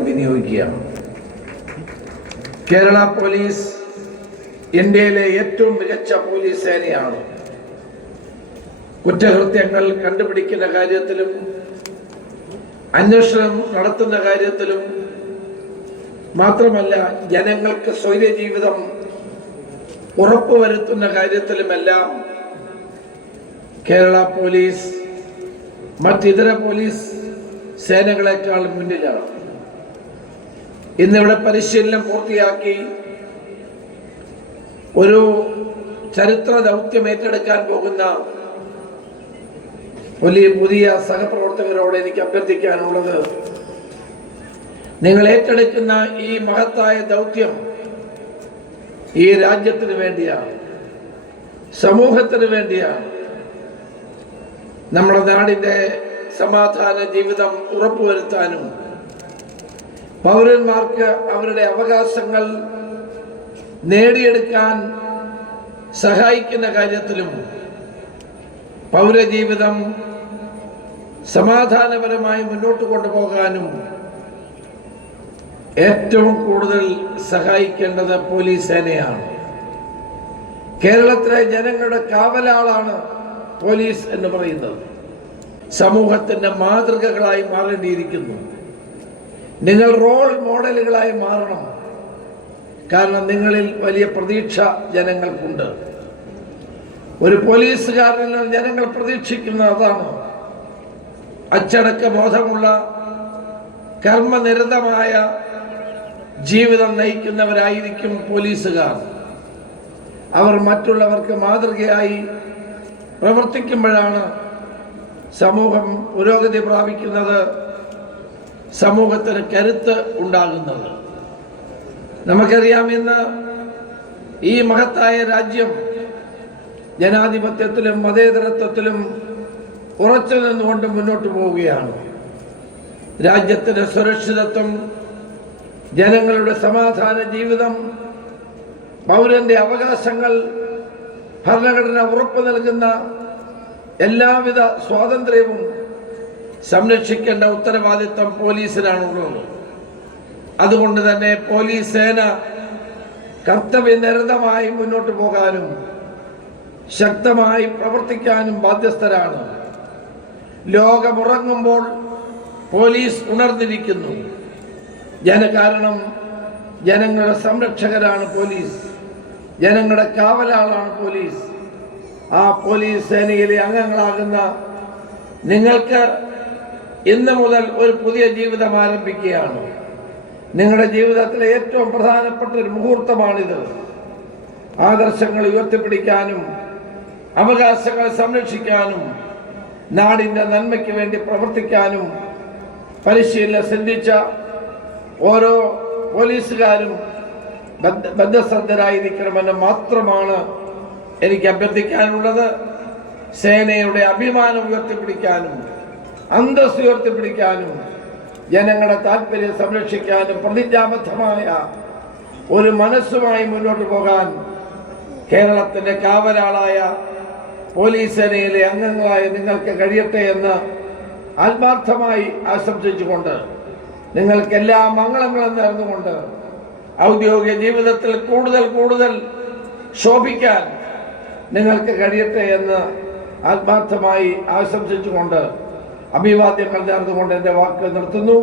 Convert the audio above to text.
വിനിയോഗിക്കുകയാണ്. Kerala police ഇന്ത്യയിലെ ഏറ്റവും മികച്ച പോലീസ് സേനയാണ്. കുറ്റകൃത്യങ്ങൾ കണ്ടുപിടിക്കുന്ന കാര്യത്തിലും അന്വേഷണം നടത്തുന്ന കാര്യത്തിലും മാത്രമല്ല, ജനങ്ങൾക്ക് സ്വൈര്യ ജീവിതം ഉറപ്പുവരുത്തുന്ന കാര്യത്തിലുമെല്ലാം കേരള പോലീസ് മറ്റിതര പോലീസ് സേനകളെക്കാൾ മുന്നിലാണ്. ഇന്നിവിടെ പരിശീലനം പൂർത്തിയാക്കി ഒരു ചരിത്ര ദൗത്യം ഏറ്റെടുക്കാൻ പോകുന്ന പുതിയ സഹപ്രവർത്തകരോട് എനിക്ക് അഭ്യർത്ഥിക്കാനുള്ളത്, നിങ്ങൾ ഏറ്റെടുക്കുന്ന ഈ മഹത്തായ ദൗത്യം ഈ രാജ്യത്തിന് വേണ്ടിയാണ്, സമൂഹത്തിന് വേണ്ടിയാണ്. നമ്മുടെ നാടിൻ്റെ സമാധാന ജീവിതം ഉറപ്പുവരുത്താനും പൗരന്മാർക്ക് അവരുടെ അവകാശങ്ങൾ നേടിയെടുക്കാൻ സഹായിക്കുന്ന കാര്യത്തിലും പൗരജീവിതം സമാധാനപരമായി മുന്നോട്ട് കൊണ്ടുപോകാനും ഏറ്റവും കൂടുതൽ സഹായിക്കേണ്ടത് പോലീസ് സേനയാണ്. കേരളത്തിലെ ജനങ്ങളുടെ കാവലാളാണ് പോലീസ് എന്ന് പറയുന്നത്. സമൂഹത്തിന്റെ മാതൃകകളായി മാറേണ്ടിയിരിക്കുന്നു. നിങ്ങൾ റോൾ മോഡലുകളായി മാറണം. കാരണം നിങ്ങളിൽ വലിയ പ്രതീക്ഷ ജനങ്ങൾക്കുണ്ട്. ഒരു പോലീസുകാരനിൽ ജനങ്ങൾ പ്രതീക്ഷിക്കുന്നത് അതാണ്. അച്ചടക്ക ബോധമുള്ള കർമ്മനിരതമായ ജീവിതം നയിക്കുന്നവരായിരിക്കും പോലീസുകാർ. അവർ മറ്റുള്ളവർക്ക് മാതൃകയായി പ്രവർത്തിക്കുമ്പോഴാണ് സമൂഹം പുരോഗതി പ്രാപിക്കുന്നത്, സമൂഹത്തിന് കരുത്ത് ഉണ്ടാകുന്നത്. നമുക്കറിയാം, ഇന്ന് ഈ മഹത്തായ രാജ്യം ജനാധിപത്യത്തിലും മതേതരത്വത്തിലും ഉറച്ചു നിന്നുകൊണ്ട് മുന്നോട്ട് പോവുകയാണ്. രാജ്യത്തിന്റെ സുരക്ഷിതത്വം, ജനങ്ങളുടെ സമാധാന ജീവിതം, പൗരന്റെ അവകാശങ്ങൾ, ഭരണഘടന ഉറപ്പു നൽകുന്ന എല്ലാവിധ സ്വാതന്ത്ര്യവും സംരക്ഷിക്കേണ്ട ഉത്തരവാദിത്വം പോലീസിനാണുള്ളത്. അതുകൊണ്ട് തന്നെ പോലീസ് സേന കർത്തവ്യനിരതമായി മുന്നോട്ട് പോകാനും ശക്തമായി പ്രവർത്തിക്കാനും ബാധ്യസ്ഥരാണ്. ലോകമുറങ്ങുമ്പോൾ പോലീസ് ഉണർന്നിരിക്കുന്നു. കാരണം ജനങ്ങളുടെ സംരക്ഷകരാണ് പോലീസ്, ജനങ്ങളുടെ കാവലാളാണ് പോലീസ്. ആ പോലീസ് സേനയിലെ അംഗങ്ങളാകുന്ന നിങ്ങൾക്ക് ഇന്ന് മുതൽ ഒരു പുതിയ ജീവിതം ആരംഭിക്കുകയാണ്. നിങ്ങളുടെ ജീവിതത്തിലെ ഏറ്റവും പ്രധാനപ്പെട്ട ഒരു മുഹൂർത്തമാണിത്. ആദർശങ്ങൾ ഉയർത്തിപ്പിടിക്കാനും അവകാശങ്ങൾ സംരക്ഷിക്കാനും നാടിൻ്റെ നന്മയ്ക്ക് വേണ്ടി പ്രവർത്തിക്കാനും പരിശീലനം സിദ്ധിച്ച ഓരോ പോലീസുകാരും ബദ്ധശ്രദ്ധരായിരിക്കണമെന്ന് മാത്രമാണ് എനിക്ക് അഭ്യർത്ഥിക്കാനുള്ളത്. സേനയുടെ അഭിമാനം ഉയർത്തിപ്പിടിക്കാനും അന്തസ്സ് ഉയർത്തിപ്പിടിക്കാനും ജനങ്ങളുടെ താല്പര്യം സംരക്ഷിക്കാനും പ്രതിജ്ഞാബദ്ധമായ ഒരു മനസ്സുമായി മുന്നോട്ട് പോകാൻ കേരളത്തിന്റെ കാവലാളായ പോലീസ് സേനയിലെ അംഗങ്ങളായ നിങ്ങൾക്ക് കഴിയട്ടെ എന്ന് ആത്മാർത്ഥമായി ആശംസിച്ചുകൊണ്ട്, നിങ്ങൾക്ക് എല്ലാ മംഗളങ്ങളും നേർന്നുകൊണ്ട് ഔദ്യോഗിക ജീവിതത്തിൽ കൂടുതൽ ശോഭിക്കാൻ നിങ്ങൾക്ക് കഴിയട്ടെ എന്ന് ആത്മാർത്ഥമായി ആശംസിച്ചുകൊണ്ട് അഭിവാദ്യങ്ങൾ നേർന്നുകൊണ്ട് എൻ്റെ വാക്ക് നിർത്തുന്നു.